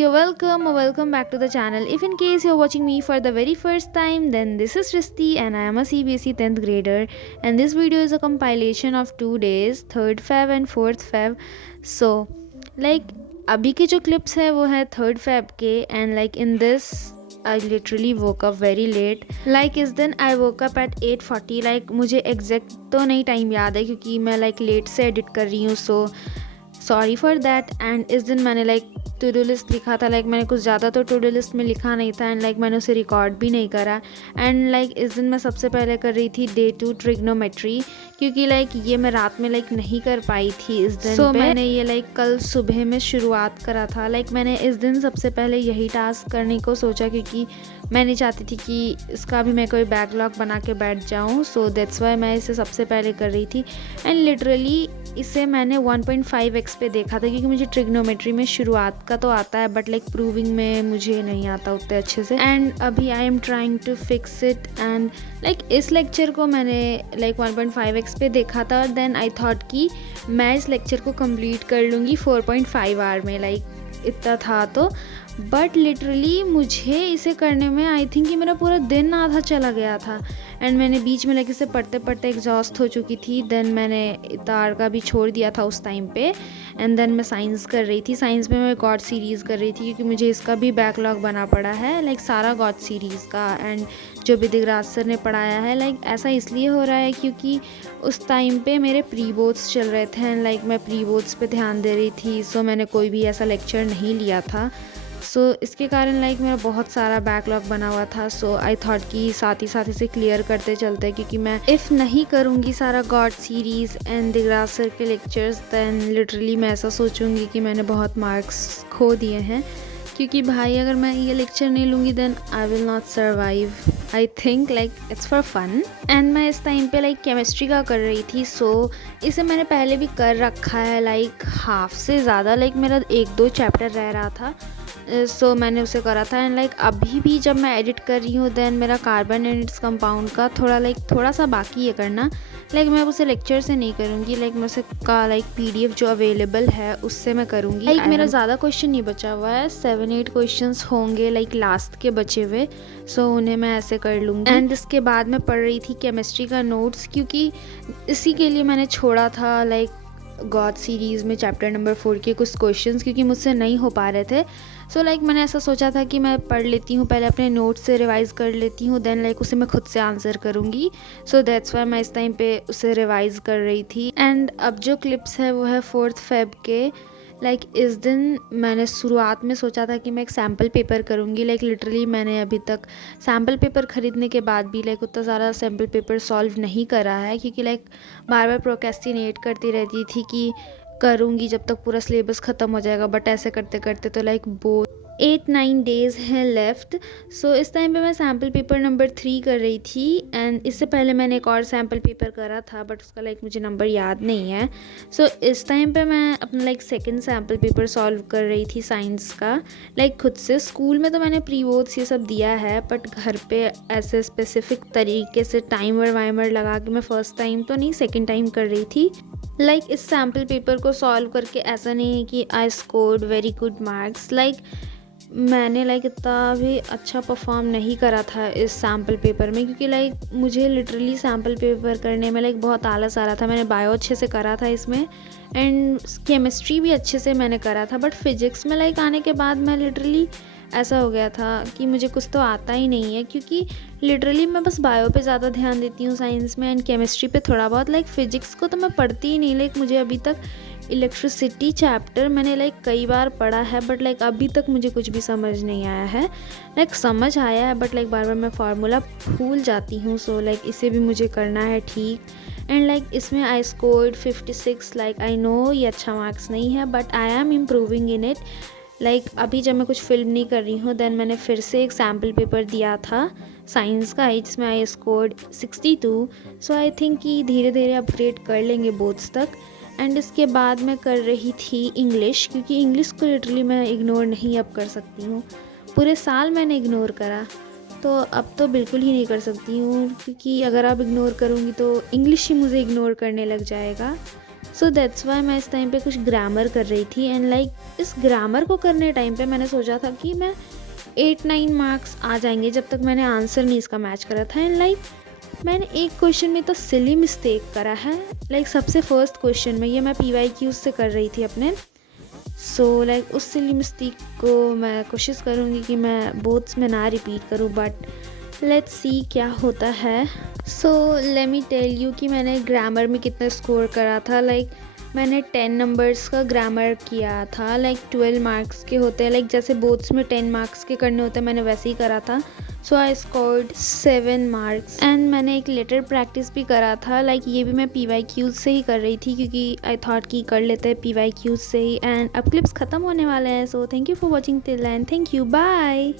you're welcome or welcome back to the channel. If in case you're watching me for the very first time, then this is Risti and I am a CBSE 10th grader, and this video is a compilation of 2 days, 3rd Feb and 4th Feb. So like अभी के जो clips है वो है 3rd Feb के, and like in this I literally woke up very late. Like इस दिन I woke up at 8:40. like मुझे exact तो नहीं टाइम याद है क्योंकि मैं like लेट से एडिट कर रही हूँ, so sorry for that. And इस दिन मैंने लाइक टू डू लिस्ट लिखा था, लाइक मैंने कुछ ज़्यादा तो टू डू लिस्ट में लिखा नहीं था, एंड लाइक मैंने उसे रिकॉर्ड भी नहीं करा। एंड लाइक इस दिन मैं सबसे पहले कर रही थी डे 2 ट्रिग्नोमेट्री, क्योंकि लाइक ये मैं रात में लाइक नहीं कर पाई थी इस दिन। सो मैंने ये लाइक कल सुबह में शुरुआत करा था। लाइक मैंने इस दिन सबसे पहले यही टास्क करने को सोचा क्योंकि मैं नहीं चाहती थी कि इसका भी मैं कोई बैकलॉग बना के बैठ जाऊँ, सो दैट्स वाई मैं इसे सबसे पहले कर रही थी। एंड लिटरली इसे मैंने 1.5x पे देखा था क्योंकि मुझे ट्रिग्नोमेट्री में शुरुआत का तो आता है बट लाइक प्रूविंग में मुझे नहीं आता उतने अच्छे से। एंड अभी I am trying to fix it, and like इस लेक्चर को मैंने लाइक 1.5x पे देखा था, और देन आई थॉट कि मैं इस लेक्चर को कंप्लीट कर लूँगी 4.5 आवर में, लाइक इतना था तो। बट लिटरली मुझे इसे करने में आई थिंक कि मेरा पूरा दिन आधा चला गया था, एंड मैंने बीच में लाइक इसे पढ़ते पढ़ते एग्जॉस्ट हो चुकी थी। देन मैंने इतार का भी छोड़ दिया था उस टाइम पे, एंड देन मैं साइंस कर रही थी। साइंस में मैं गॉड सीरीज़ कर रही थी क्योंकि मुझे इसका भी बैकलॉग बना पड़ा है, लाइक सारा गॉड सीरीज़ का, एंड जो भी दिगराज सर ने पढ़ाया है। लाइक ऐसा इसलिए हो रहा है क्योंकि उस टाइम पे मेरे प्री बोर्ड्स चल रहे थे, एंड लाइक मैं प्री बोर्ड्स पे ध्यान दे रही थी, सो मैंने कोई भी ऐसा लेक्चर नहीं लिया था। सो इसके कारण लाइक मेरा बहुत सारा बैकलॉग बना हुआ था। सो आई थॉट कि साथ ही इसे क्लियर करते चलते, क्योंकि मैं इफ़ नहीं करूँगी सारा God series and Digraj sir के लेक्चर्स, दैन लिटरली मैं ऐसा सोचूंगी कि मैंने बहुत मार्क्स खो दिए हैं। क्योंकि भाई अगर मैं ये लेक्चर नहीं लूँगी then I will not survive. I think like it's for fun. And मैं इस टाइम पे लाइक केमिस्ट्री का कर रही थी, सो इसे मैंने पहले भी कर रखा है, लाइक हाफ से ज़्यादा। लाइक मेरा 1-2 चैप्टर रह रहा था, सो मैंने उसे करा था। एंड लाइक अभी भी जब मैं एडिट कर रही हूँ देन मेरा कार्बन एंड इट्स कंपाउंड का थोड़ा सा बाकी है करना। लाइक मैं उसे लेक्चर से नहीं करूँगी, लाइक मैं उसे का लाइक PDF जो अवेलेबल है उससे मैं करूँगी। लाइक मेरा ज़्यादा क्वेश्चन नहीं बचा हुआ है, 7-8 क्वेश्चंस होंगे लाइक लास्ट के बचे हुए, सो उन्हें मैं ऐसे कर लूँगी। एंड इसके बाद मैं पढ़ रही थी केमिस्ट्री का नोट्स, क्योंकि इसी के लिए मैंने छोड़ा था लाइक गॉड सीरीज़ में चैप्टर नंबर 4 के कुछ क्वेश्चंस, क्योंकि मुझसे नहीं हो पा रहे थे। सो लाइक मैंने ऐसा सोचा था कि मैं पढ़ लेती हूँ, पहले अपने नोट्स से रिवाइज़ कर लेती हूँ, देन लाइक उसे मैं खुद से आंसर करूँगी। सो दैट्स वाई मैं इस टाइम पे उसे रिवाइज़ कर रही थी। एंड अब जो क्लिप्स है वो है 4th फेब के। लाइक इस दिन मैंने शुरुआत में सोचा था कि मैं एक सैम्पल पेपर करूँगी। लाइक लिटरली मैंने अभी तक सैम्पल पेपर ख़रीदने के बाद भी लाइक उतना सारा सैम्पल पेपर सॉल्व नहीं करा है, क्योंकि लाइक बार बार प्रोक्रेस्टिनेट करती रहती थी कि करूँगी जब तक पूरा सिलेबस ख़त्म हो जाएगा। बट ऐसे करते करते तो लाइक 8-9 डेज़ हैं लेफ़्ट। सो इस टाइम पे मैं सैम्पल पेपर नंबर 3 कर रही थी, एंड इससे पहले मैंने एक और सैम्पल पेपर करा था बट उसका लाइक मुझे नंबर याद नहीं है। सो इस टाइम पे मैं अपना like second sample paper solve कर रही थी साइंस का, लाइक खुद से। स्कूल में तो मैंने प्री बोर्ड्स ये सब दिया है, बट घर पे ऐसे स्पेसिफिक तरीके से टाइमर वाइमर लगा के मैं फ़र्स्ट टाइम तो नहीं, सेकेंड टाइम कर रही थी। लाइक इस सैम्पल पेपर को सॉल्व करके ऐसा नहीं है कि I scored very good marks. Like मैंने लाइक इतना भी अच्छा परफॉर्म नहीं करा था इस सैम्पल पेपर में, क्योंकि लाइक मुझे लिटरली सैम्पल पेपर करने में लाइक बहुत आलस आ रहा था। मैंने बायो अच्छे से करा था इसमें, एंड केमिस्ट्री भी अच्छे से मैंने करा था, बट फिज़िक्स में लाइक आने के बाद मैं लिटरली ऐसा हो गया था कि मुझे कुछ तो आता ही नहीं है, क्योंकि लिटरली मैं बस बायो पे ज़्यादा ध्यान देती हूँ साइंस में, एंड केमिस्ट्री पे थोड़ा बहुत। लाइक फ़िज़िक्स को तो मैं पढ़ती ही नहीं। लाइक मुझे अभी तक इलेक्ट्रिसिटी चैप्टर मैंने लाइक कई बार पढ़ा है, बट लाइक अभी तक मुझे कुछ भी समझ नहीं आया है। लाइक समझ आया है बट लाइक बार बार मैं फार्मूला भूल जाती हूँ। सो लाइक इसे भी मुझे करना है ठीक। एंड लाइक इसमें I scored 56। Like I know ये अच्छा मार्क्स नहीं है, but I am improving in it. Like अभी जब मैं कुछ फिल्म नहीं कर रही हूँ देन मैंने फिर से एक सैम्पल पेपर दिया था साइंस का, जिसमें I scored 62। So I think कि धीरे धीरे अपग्रेड कर लेंगे बोर्ड्स तक। एंड इसके बाद मैं कर रही थी इंग्लिश, क्योंकि इंग्लिश को लिटरली मैं इग्नोर नहीं अब कर सकती हूँ। पूरे साल मैंने इग्नोर करा, तो अब तो बिल्कुल ही नहीं कर सकती हूँ, क्योंकि अगर अब इग्नोर करूँगी तो इंग्लिश ही मुझे इग्नोर करने लग जाएगा। सो दैट्स वाई मैं इस टाइम पे कुछ ग्रामर कर रही थी एंड लाइक इस ग्रामर को करने टाइम पे मैंने सोचा था कि मैं 8-9 मार्क्स आ जाएंगे जब तक मैंने आंसर नहीं इसका मैच करा था। एंड लाइक मैंने एक क्वेश्चन में तो सिली मिस्टेक करा है, लाइक सबसे फर्स्ट क्वेश्चन में, ये मैं PYQ से कर रही थी अपने। सो लाइक उस सिली मिस्टेक को मैं कोशिश करूँगी कि मैं बोथ्स में ना रिपीट करूँ, बट लेट्स सी क्या होता है। So let me tell you कि मैंने ग्रामर में कितना स्कोर करा था। लाइक मैंने 10 नंबर्स का ग्रामर किया था, लाइक 12 मार्क्स के होते हैं, लाइक जैसे बोथ्स में 10 मार्क्स के करने होते हैं मैंने वैसे ही करा था। सो आई स्कोर्ड 7 मार्क्स। एंड मैंने एक लेटर प्रैक्टिस भी करा था, लाइक ये भी मैं PYQ से ही कर रही थी क्योंकि आई थॉट कि कर लेते हैं PYQ से ही। एंड अब क्लिप्स ख़त्म होने वाले हैं, so thank you for watching till end thank you, bye.